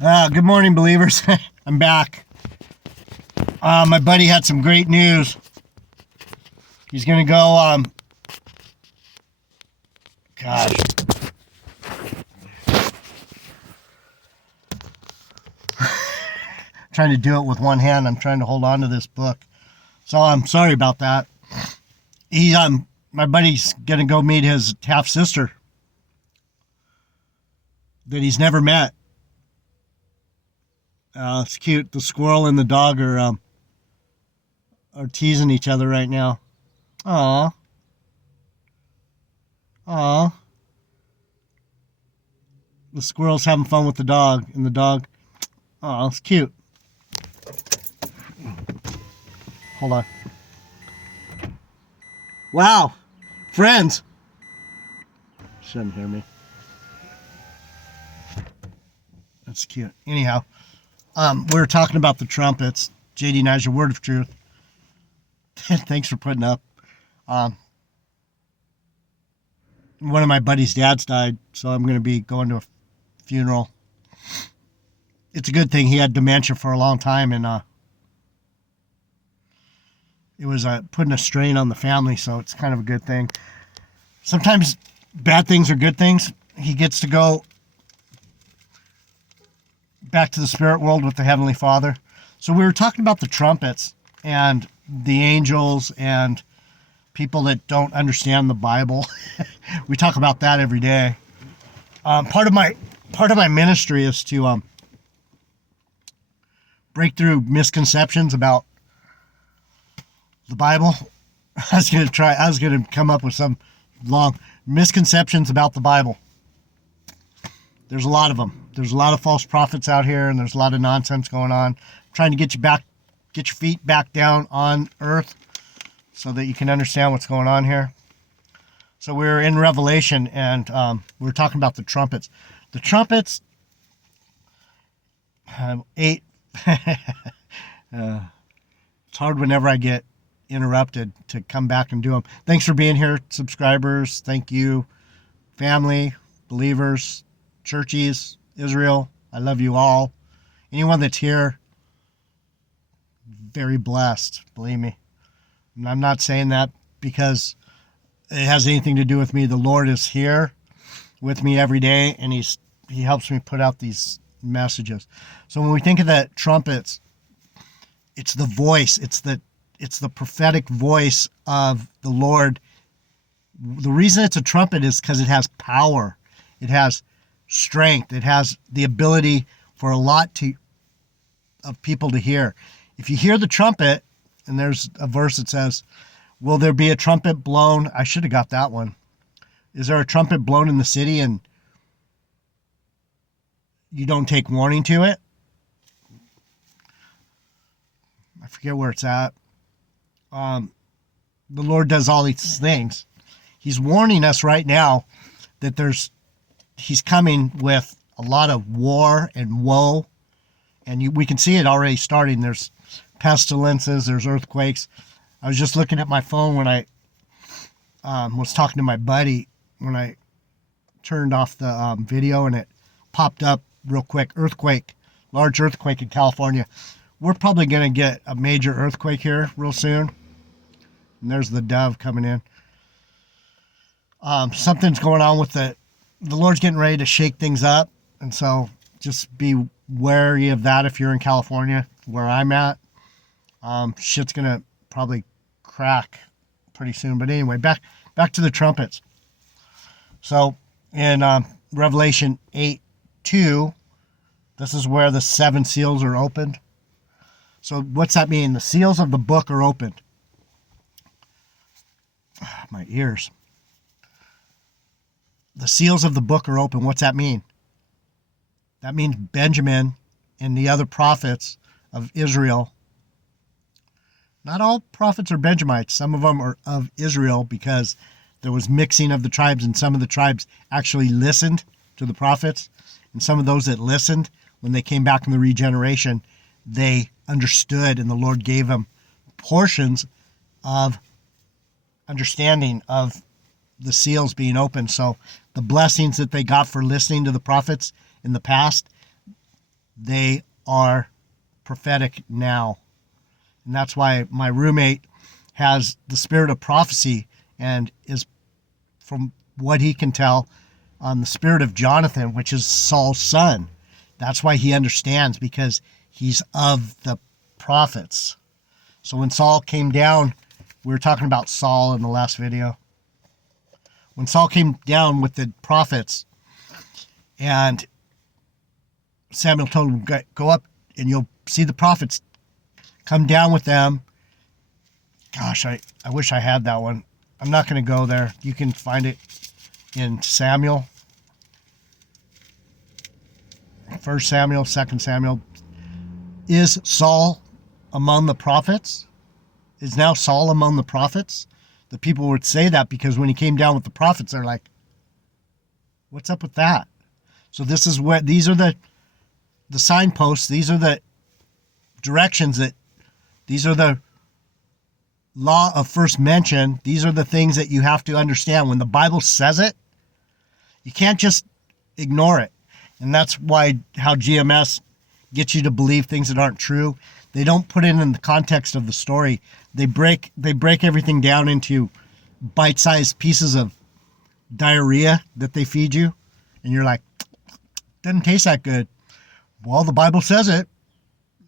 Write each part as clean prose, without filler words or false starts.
Good morning, believers. I'm back. My buddy had some great news. He's going to go, gosh. Trying to do it with one hand. I'm trying to hold on to this book. So I'm sorry about that. My buddy's going to go meet his half sister that he's never met. It's cute. The squirrel and the dog are teasing each other right now. Aw. Aw. The squirrel's having fun with the dog, and the dog, oh, it's cute. Hold on. Wow. Friends. Shouldn't hear me. That's cute. Anyhow, we were talking about the trumpets. JD Niger, Word of Truth. Thanks for putting up. One of my buddy's dads died, so I'm going to be going to a funeral. It's a good thing. He had dementia for a long time, and it was putting a strain on the family, so it's kind of a good thing. Sometimes bad things are good things. He gets to go back to the spirit world with the Heavenly Father. So we were talking about the trumpets and the angels and people that don't understand the Bible. We talk about that every day. Part of my ministry is to break through misconceptions about the Bible. I was gonna come up with some long misconceptions about the Bible. There's a lot of them. There's a lot of false prophets out here, and there's a lot of nonsense going on. I'm trying to get your feet back down on earth so that you can understand what's going on here. So we're in Revelation, and we're talking about the trumpets. The trumpets, 8. It's hard whenever I get interrupted to come back and do them. Thanks for being here, subscribers. Thank you, family, believers, churchies, Israel. I love you all. Anyone that's here, very blessed, believe me. And I'm not saying that because it has anything to do with me. The Lord is here with me every day, and he helps me put out these messages. So when we think of the trumpets, it's the voice, it's the prophetic voice of the Lord. The reason it's a trumpet is because it has power. It has strength. It has the ability for a lot of people to hear. If you hear the trumpet, and there's a verse that says, will there be a trumpet blown? I should have got that one. Is there a trumpet blown in the city and you don't take warning to it? I forget where it's at. The Lord does all these things. He's warning us right now that he's coming with a lot of war and woe. And we can see it already starting. There's pestilences, there's earthquakes. I was just looking at my phone when I was talking to my buddy, when I turned off the video, and it popped up real quick. Earthquake, large earthquake in California. We're probably going to get a major earthquake here real soon. And there's the dove coming in. Something's going on with the Lord's getting ready to shake things up. And so just be wary of that if you're in California, where I'm at. Shit's going to probably crack pretty soon. But anyway, back to the trumpets. So in Revelation 8:2, this is where the 7 seals are opened. So what's that mean? The seals of the book are opened. My ears. The seals of the book are open. What's that mean? That means Benjamin and the other prophets of Israel. Not all prophets are Benjamites. Some of them are of Israel because there was mixing of the tribes, and some of the tribes actually listened to the prophets. And some of those that listened, when they came back from the regeneration, they understood, and the Lord gave them portions of understanding of the seals being open. So the blessings that they got for listening to the prophets in the past, They are prophetic now. And that's why my roommate has the spirit of prophecy and is, from what he can tell, on the spirit of Jonathan, which is Saul's son. That's why he understands, because he's of the prophets. So when Saul came down, we were talking about Saul in the last video. When Saul came down with the prophets, and Samuel told him, go up and you'll see the prophets, come down with them. Gosh, I wish I had that one. I'm not going to go there. You can find it in Samuel. 1 Samuel, 2 Samuel. Is Saul among the prophets? Is now Saul among the prophets? The people would say that because when he came down with the prophets, they're like, what's up with that? So this is what, these are the signposts. These are the directions these are the law of first mention. These are the things that you have to understand. When the Bible says it, you can't just ignore it. And that's why how GMS gets you to believe things that aren't true. They don't put it in the context of the story. They break everything down into bite-sized pieces of diarrhea that they feed you. And you're like, doesn't taste that good. Well, the Bible says it.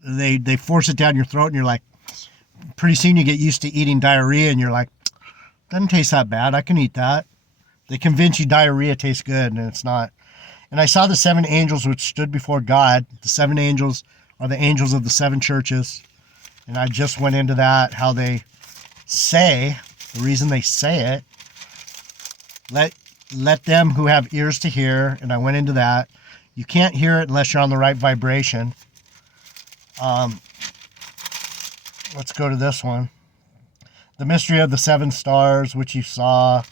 They force it down your throat, and you're like, pretty soon you get used to eating diarrhea, and you're like, doesn't taste that bad. I can eat that. They convince you diarrhea tastes good, and it's not. And I saw the 7 angels which stood before God. The 7 angels are the angels of the 7 churches. And I just went into that, how they say, the reason they say it, let them who have ears to hear, and I went into that. You can't hear it unless you're on the right vibration. Let's go to this one. The mystery of the 7 stars, which you saw.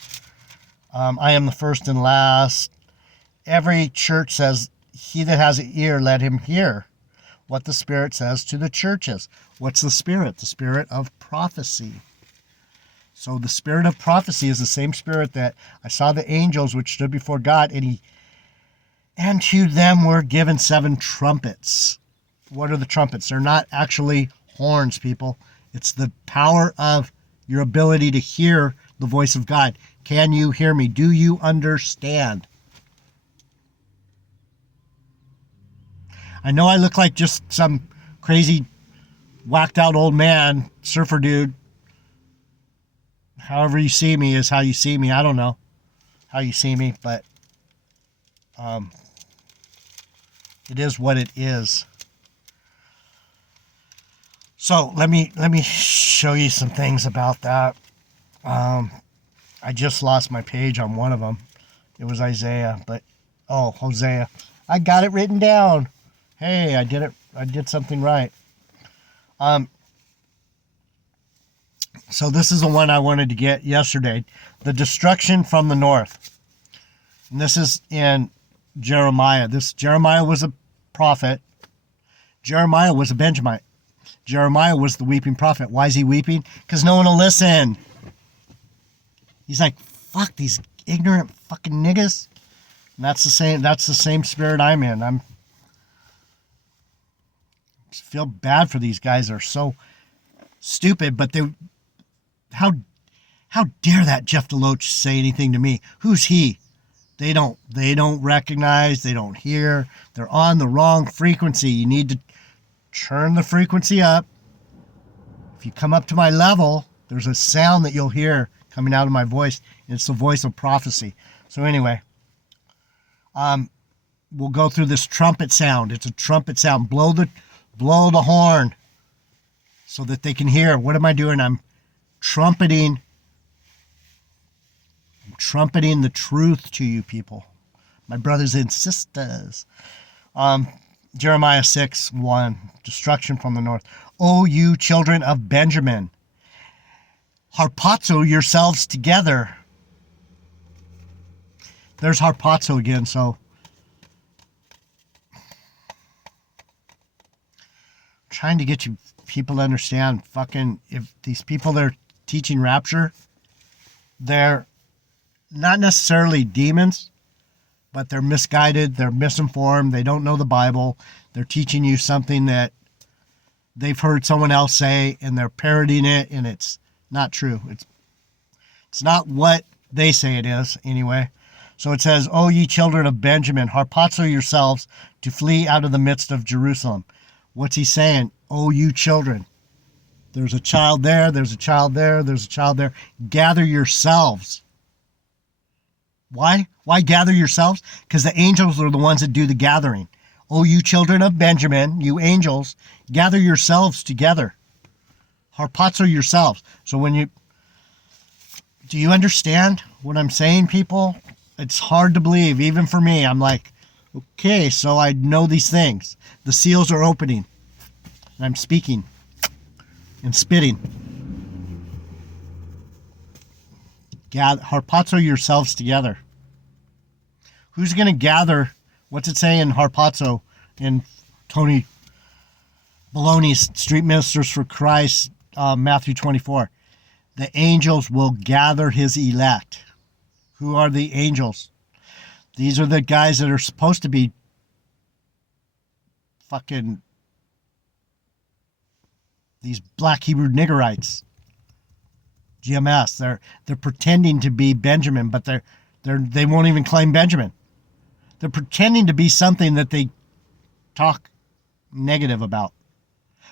I am the first and last. Every church says, he that has an ear, let him hear what the Spirit says to the churches. What's the Spirit? The spirit of prophecy. So the spirit of prophecy is the same spirit that I saw the angels which stood before God, and to them were given 7 trumpets. What are the trumpets? They're not actually horns, people. It's the power of your ability to hear the voice of God. Can you hear me? Do you understand? I know I look like just some crazy, whacked out old man, surfer dude. However you see me is how you see me. I don't know how you see me, but it is what it is. So let me show you some things about that. I just lost my page on one of them. It was Isaiah, but Hosea. I got it written down. Hey, I did it. I did something right. So this is the one I wanted to get yesterday. The destruction from the north. And this is in Jeremiah. Jeremiah was a prophet. Jeremiah was a Benjamite. Jeremiah was the weeping prophet. Why is he weeping? Because no one will listen. He's like, fuck these ignorant fucking niggas. And that's the same spirit I'm in. I feel bad for these guys. They're so stupid, but how dare that Jeff DeLoach say anything to me? Who's he? They don't recognize, they don't hear. They're on the wrong frequency. You need to turn the frequency up. If you come up to my level, there's a sound that you'll hear coming out of my voice. And it's the voice of prophecy. So anyway, we'll go through this trumpet sound. It's a trumpet sound. Blow the horn so that they can hear. What am I doing? I'm trumpeting the truth to you people, my brothers and sisters. Jeremiah 6:1, destruction from the north. O you children of Benjamin, harpazo yourselves together. There's harpazo again. So trying to get you people to understand, fucking, if these people that are teaching rapture, they're not necessarily demons. but they're misguided, they're misinformed, they don't know the Bible, they're teaching you something that they've heard someone else say, and they're parodying it, and it's not true. It's not what they say it is, anyway. So it says, O ye children of Benjamin, harpazo yourselves to flee out of the midst of Jerusalem. What's he saying? O you children. There's a child there, there's a child there, there's a child there. Gather yourselves. Why? Why gather yourselves? Because the angels are the ones that do the gathering. O you children of Benjamin, you angels, gather yourselves together. Harpazo yourselves. So do you understand what I'm saying, people? It's hard to believe, even for me. I'm like, okay, so I know these things. The seals are opening. And I'm speaking and spitting. Harpazo yourselves together. Who's going to gather? What's it say in harpazo in Tony Baloney's Street Ministers for Christ, Matthew 24? The angels will gather his elect. Who are the angels? These are the guys that are supposed to be fucking these black Hebrew niggerites. GMS. They're pretending to be Benjamin, but they won't even claim Benjamin. They're pretending to be something that they talk negative about.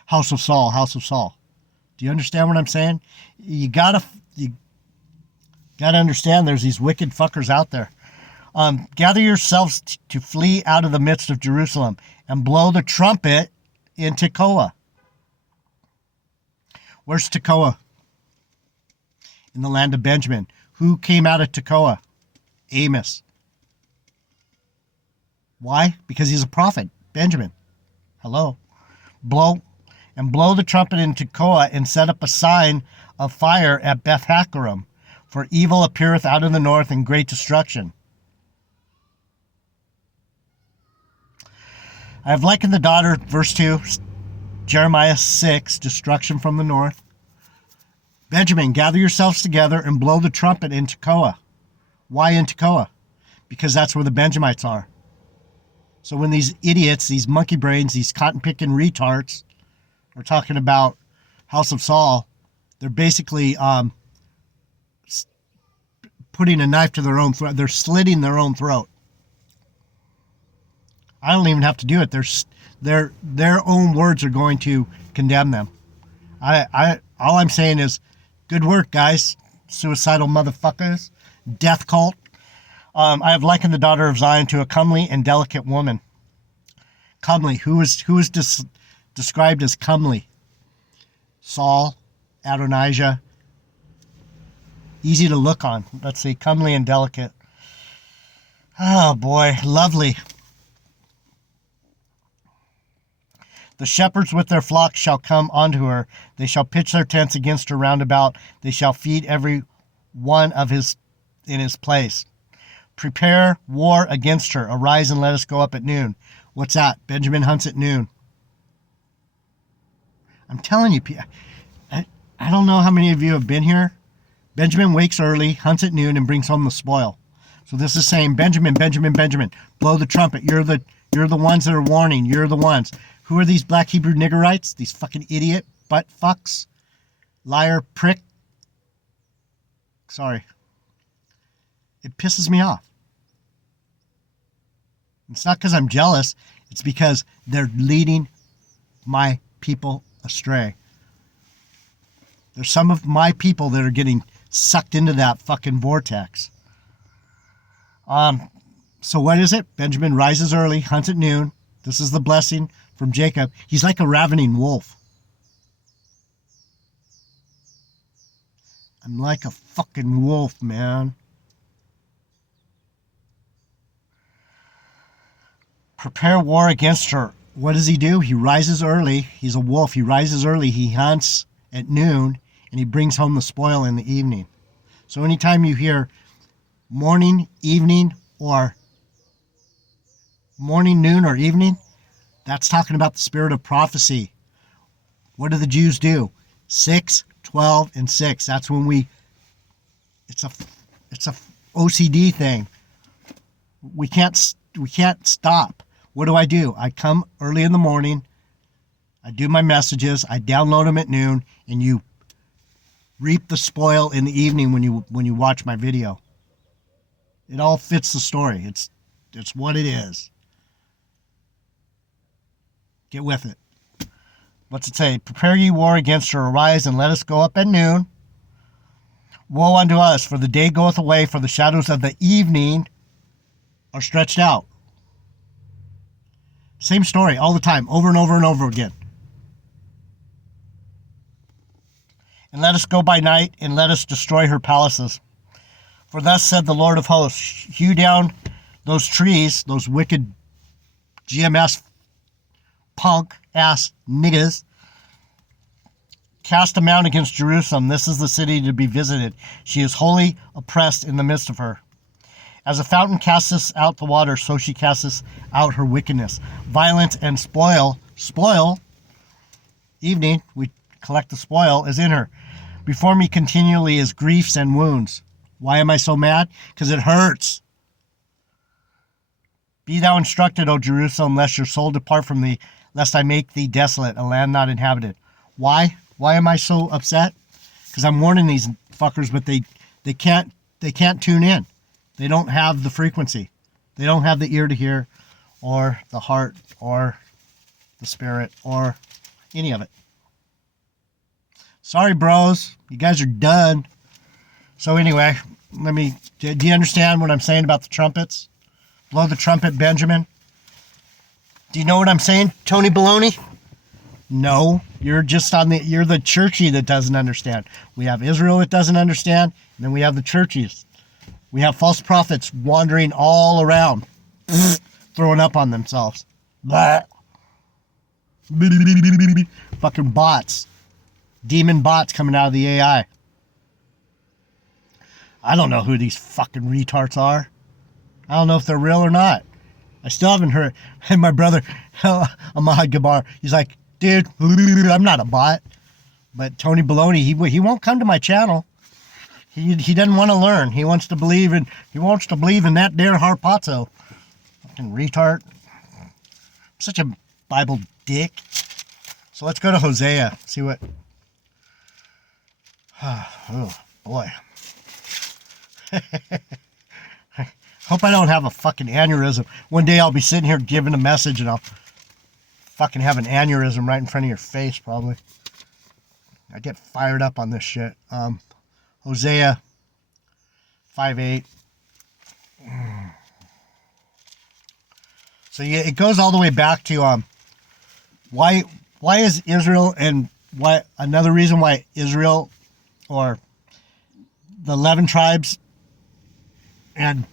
House of Saul, House of Saul. Do you understand what I'm saying? You gotta understand there's these wicked fuckers out there. Gather yourselves to flee out of the midst of Jerusalem and blow the trumpet in Tekoa. Where's Tekoa? In the land of Benjamin. Who came out of Tekoa? Amos. Why? Because he's a prophet. Benjamin. Hello. Blow the trumpet in Tekoa and set up a sign of fire at Beth Hakkerem, for evil appeareth out of the north and great destruction. I have likened the daughter, verse 2, Jeremiah 6, destruction from the north. Benjamin, gather yourselves together and blow the trumpet in Tekoa. Why in Tekoa? Because that's where the Benjamites are. So when these idiots, these monkey brains, these cotton-picking retards are talking about House of Saul, they're basically putting a knife to their own throat. They're slitting their own throat. I don't even have to do it. Their own words are going to condemn them. All I'm saying is, good work, guys. Suicidal motherfuckers. Death cult. I have likened the daughter of Zion to a comely and delicate woman. Comely. Who is described as comely? Saul, Adonijah. Easy to look on. Let's see. Comely and delicate. Oh, boy. Lovely. The shepherds with their flocks shall come unto her. They shall pitch their tents against her round about. They shall feed every one in his place. Prepare war against her. Arise and let us go up at noon. What's that? Benjamin hunts at noon. I'm telling you, I don't know how many of you have been here. Benjamin wakes early, hunts at noon, and brings home the spoil. So this is saying, Benjamin, Benjamin, Benjamin, blow the trumpet. You're the ones that are warning. You're the ones. Who are these black Hebrew niggerites? These fucking idiot butt fucks? Liar prick? Sorry. It pisses me off. It's not because I'm jealous. It's because they're leading my people astray. There's some of my people that are getting sucked into that fucking vortex. So what is it? Benjamin rises early, hunts at noon. This is the blessing from Jacob. He's like a ravening wolf. I'm like a fucking wolf, man. Prepare war against her. What does he do? He rises early. He's a wolf. He rises early. He hunts at noon, and he brings home the spoil in the evening. So anytime you hear morning, evening, or morning, noon, or evening, that's talking about the spirit of prophecy. What do the Jews do? 6, 12, and 6. That's when it's a OCD thing. We can't stop. What do? I come early in the morning. I do my messages. I download them at noon, and you reap the spoil in the evening when you watch my video. It all fits the story. It's what it is. Get with it. What's it say? Prepare ye war against her. Arise and let us go up at noon. Woe unto us, for the day goeth away, for the shadows of the evening are stretched out. Same story all the time, over and over and over again. And let us go by night, and let us destroy her palaces. For thus said the Lord of hosts, hew down those trees, those wicked GMS punk ass niggas. Cast a mound against Jerusalem. This is the city to be visited. She is wholly oppressed in the midst of her. As a fountain casteth out the water, so she casteth out her wickedness. Violence and spoil, evening, we collect the spoil, is in her. Before me continually is griefs and wounds. Why am I so mad? Because it hurts. Be thou instructed, O Jerusalem, lest your soul depart from thee, lest I make thee desolate, a land not inhabited. Why? Why am I so upset? Because I'm warning these fuckers, but they can't tune in. They don't have the frequency. They don't have the ear to hear, or the heart, or the spirit, or any of it. Sorry, bros. You guys are done. So anyway, do you understand what I'm saying about the trumpets? Blow the trumpet, Benjamin. Do you know what I'm saying, Tony Baloney? No, you're the churchy that doesn't understand. We have Israel that doesn't understand, and then we have the churchies. We have false prophets wandering all around, throwing up on themselves. Blah. Fucking bots. Demon bots coming out of the AI. I don't know who these fucking retards are. I don't know if they're real or not. I still haven't heard. And my brother, Ahmad Gabar, he's like, dude, I'm not a bot. But Tony Baloney, he won't come to my channel. He doesn't want to learn. He wants to believe in that there harpazo. Fucking retard. Such a Bible dick. So let's go to Hosea. See what. Oh boy. Hope I don't have a fucking aneurysm. One day I'll be sitting here giving a message and I'll fucking have an aneurysm right in front of your face, probably. I get fired up on this shit. Hosea 5:8. So yeah, it goes all the way back to why is Israel, and why another reason why Israel, or the 11 tribes and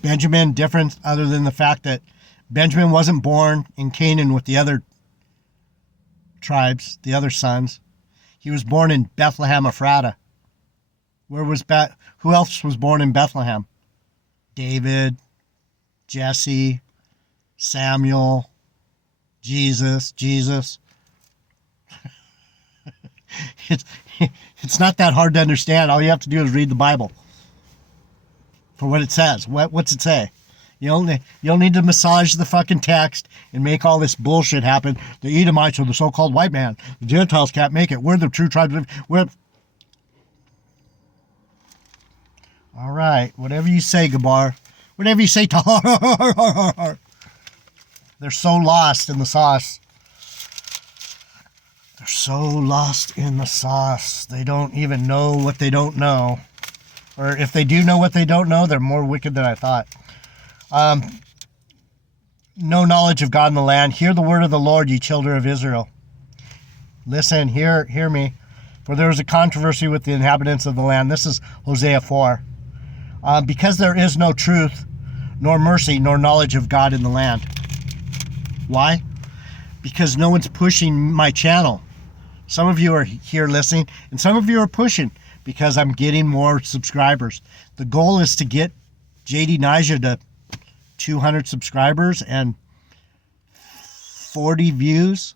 Benjamin different, other than the fact that Benjamin wasn't born in Canaan with the other tribes, the other sons. He was born in Bethlehem Ephrata. Who else was born in Bethlehem? David, Jesse, Samuel, Jesus. It's not that hard to understand. All you have to do is read the Bible for what it says. What's it say? You'll need to massage the fucking text and make all this bullshit happen. The Edomites are the so-called white man. The Gentiles can't make it. We're the true tribes. All right. Whatever you say, Gabar. Whatever you say, Tahar. They're so lost in the sauce. They're so lost in the sauce. They don't even know what they don't know. Or if they do know what they don't know, they're more wicked than I thought. No knowledge of God in the land. Hear the word of the Lord, ye children of Israel. Listen, hear me. For there is a controversy with the inhabitants of the land. This is Hosea 4. Because there is no truth, nor mercy, nor knowledge of God in the land. Why? Because no one's pushing my channel. Some of you are here listening, and some of you are pushing because I'm getting more subscribers. The goal is to get JD Nija to 200 subscribers and 40 views.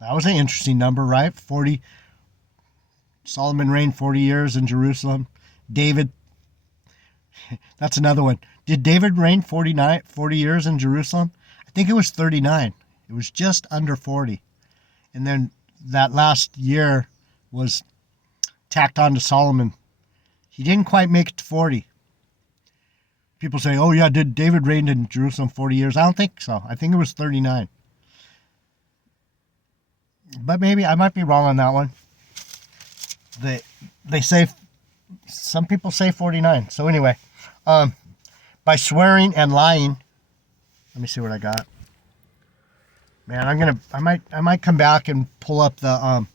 That was an interesting number, right? 40. Solomon reigned 40 years in Jerusalem. David That's another one. Did David reign 40 years in Jerusalem? I think it was 39. It was just under 40. And then that last year was tacked on to Solomon. He didn't quite make it to 40. People say, oh yeah, did David reign in Jerusalem 40 years? I don't think so. I think it was 39. But maybe I might be wrong on that one. They say, some people say 49. So anyway, by swearing and lying, let me see what I got. Man, I might come back and pull up the,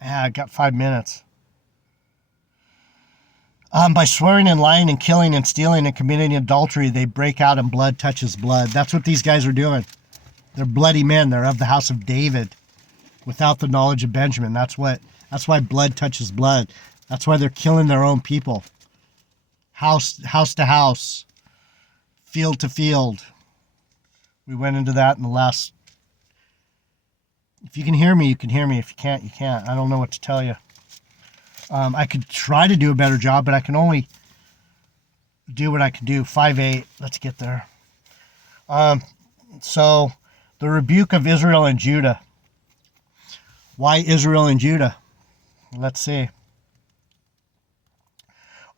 I got 5 minutes. By swearing and lying and killing and stealing and committing adultery, they break out and blood touches blood. That's what these guys are doing. They're bloody men. They're of the house of David without the knowledge of Benjamin. That's why blood touches blood. That's why they're killing their own people. House to house, field to field. We went into that in the last. If you can hear me, you can hear me. If you can't, you can't. I don't know what to tell you. I could try to do a better job, but I can only do what I can do. 5:8. Let's get there. So, the rebuke of Israel and Judah. Why Israel and Judah? Let's see.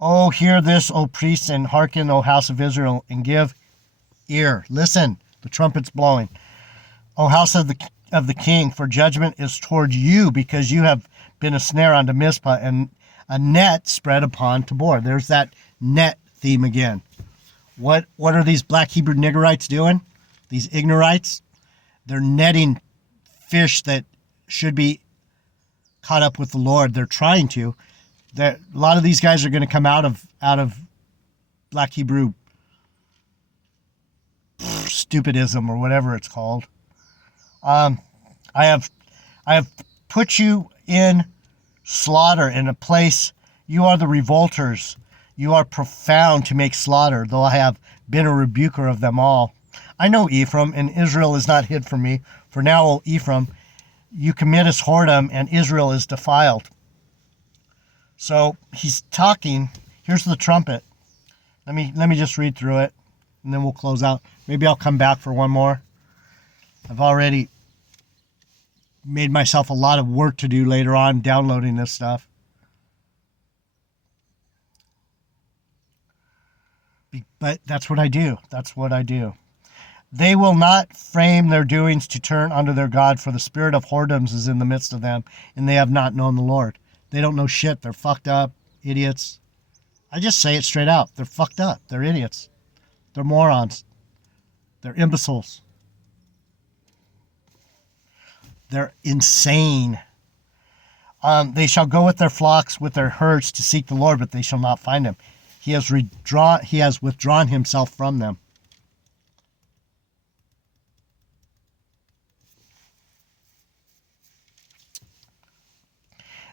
Oh, hear this, O priests, and hearken, O house of Israel, and give ear. Listen, the trumpet's blowing. O house of the king, for judgment is toward you, because you have been a snare unto Mizpah, and a net spread upon Tabor. There's that net theme again. What are these black Hebrew niggerites doing? These ignorites? They're netting fish that should be caught up with the Lord. They're trying to. A lot of these guys are going to come out of black Hebrew stupidism or whatever it's called. I have put you in slaughter in a place. You are the revolters. You are profound to make slaughter, though I have been a rebuker of them all. I know Ephraim, and Israel is not hid from me. For now, O Ephraim, you committest whoredom, and Israel is defiled. So he's talking. Here's the trumpet. Let me just read through it, and then we'll close out. Maybe I'll come back for one more. I've already made myself a lot of work to do later on downloading this stuff. But that's what I do. That's what I do. They will not frame their doings to turn unto their God, for the spirit of whoredoms is in the midst of them, and they have not known the Lord. They don't know shit. They're fucked up, idiots. I just say it straight out. They're fucked up. They're idiots. They're morons. They're imbeciles. They're insane. They shall go with their flocks, with their herds to seek the Lord, but they shall not find him. He has withdrawn himself from them.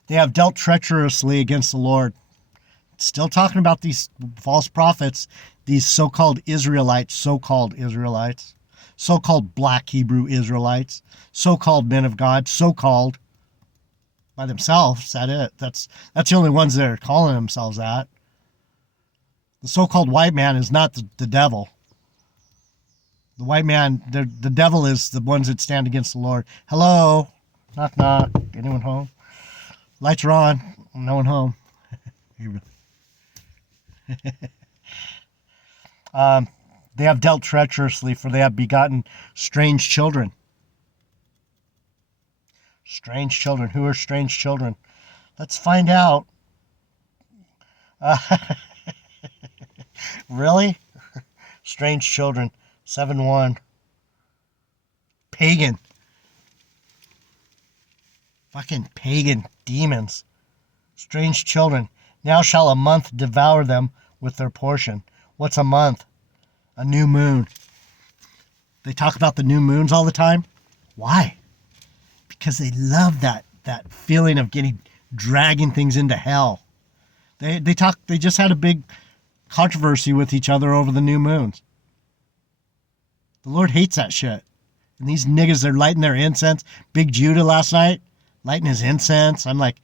They have dealt treacherously against the Lord. Still talking about these false prophets, these so-called Israelites, so-called black Hebrew Israelites, so-called men of God, so-called by themselves. That's the only ones that are calling themselves that. The so-called white man is not the devil. The white man, the devil is the ones that stand against the Lord. Hello? Knock, knock. Anyone home? Lights are on. No one home. They have dealt treacherously, for they have begotten strange children. Strange children. Who are strange children? Let's find out. Really? Strange children. 7:1. Pagan. Fucking pagan demons. Strange children. Now shall a month devour them with their portion. What's a month? A new moon. They talk about the new moons all the time. Why? Because they love that feeling of dragging things into hell. They just had a big controversy with each other over the new moons. The Lord hates that shit. And these niggas, they're lighting their incense. Big Judah last night, lighting his incense. I'm like,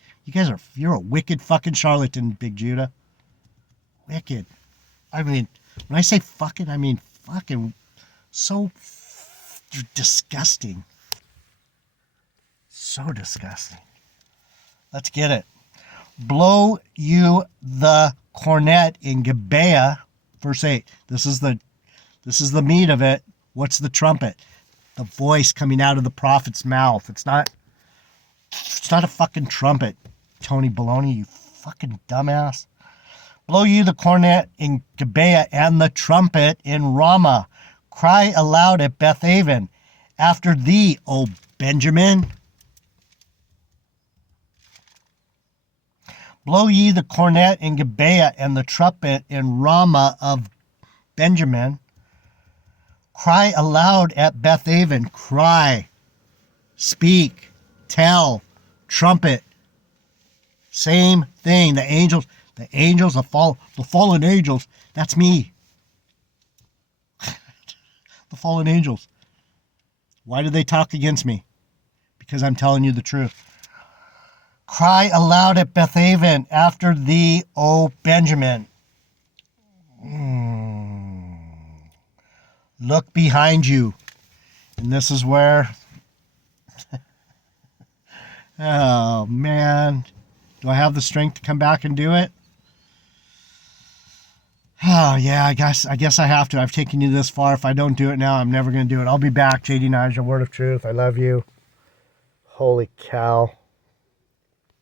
you're a wicked fucking charlatan, Big Judah. wicked. I mean, when I say fucking, I mean fucking so disgusting. So disgusting. Let's get it. Blow you the cornet in Gibeah, verse 8. This is the meat of it. What's the trumpet? The voice coming out of the prophet's mouth. It's not a fucking trumpet, Tony Baloney, you fucking dumbass. Blow you the cornet in Gibeah and the trumpet in Ramah. Cry aloud at Bethaven. After thee, O Benjamin. Blow ye the cornet in Gibeah and the trumpet in Ramah of Benjamin. Cry aloud at Bethaven. Cry, speak, tell, trumpet. Same thing. The fallen angels, that's me. The fallen angels. Why do they talk against me? Because I'm telling you the truth. Cry aloud at Bethaven, after thee, O Benjamin. Look behind you. And this is where... oh, man. Do I have the strength to come back and do it? Oh, yeah, I guess I have to. I've taken you this far. If I don't do it now, I'm never going to do it. I'll be back. JD Nigel, Word of Truth. I love you. Holy cow.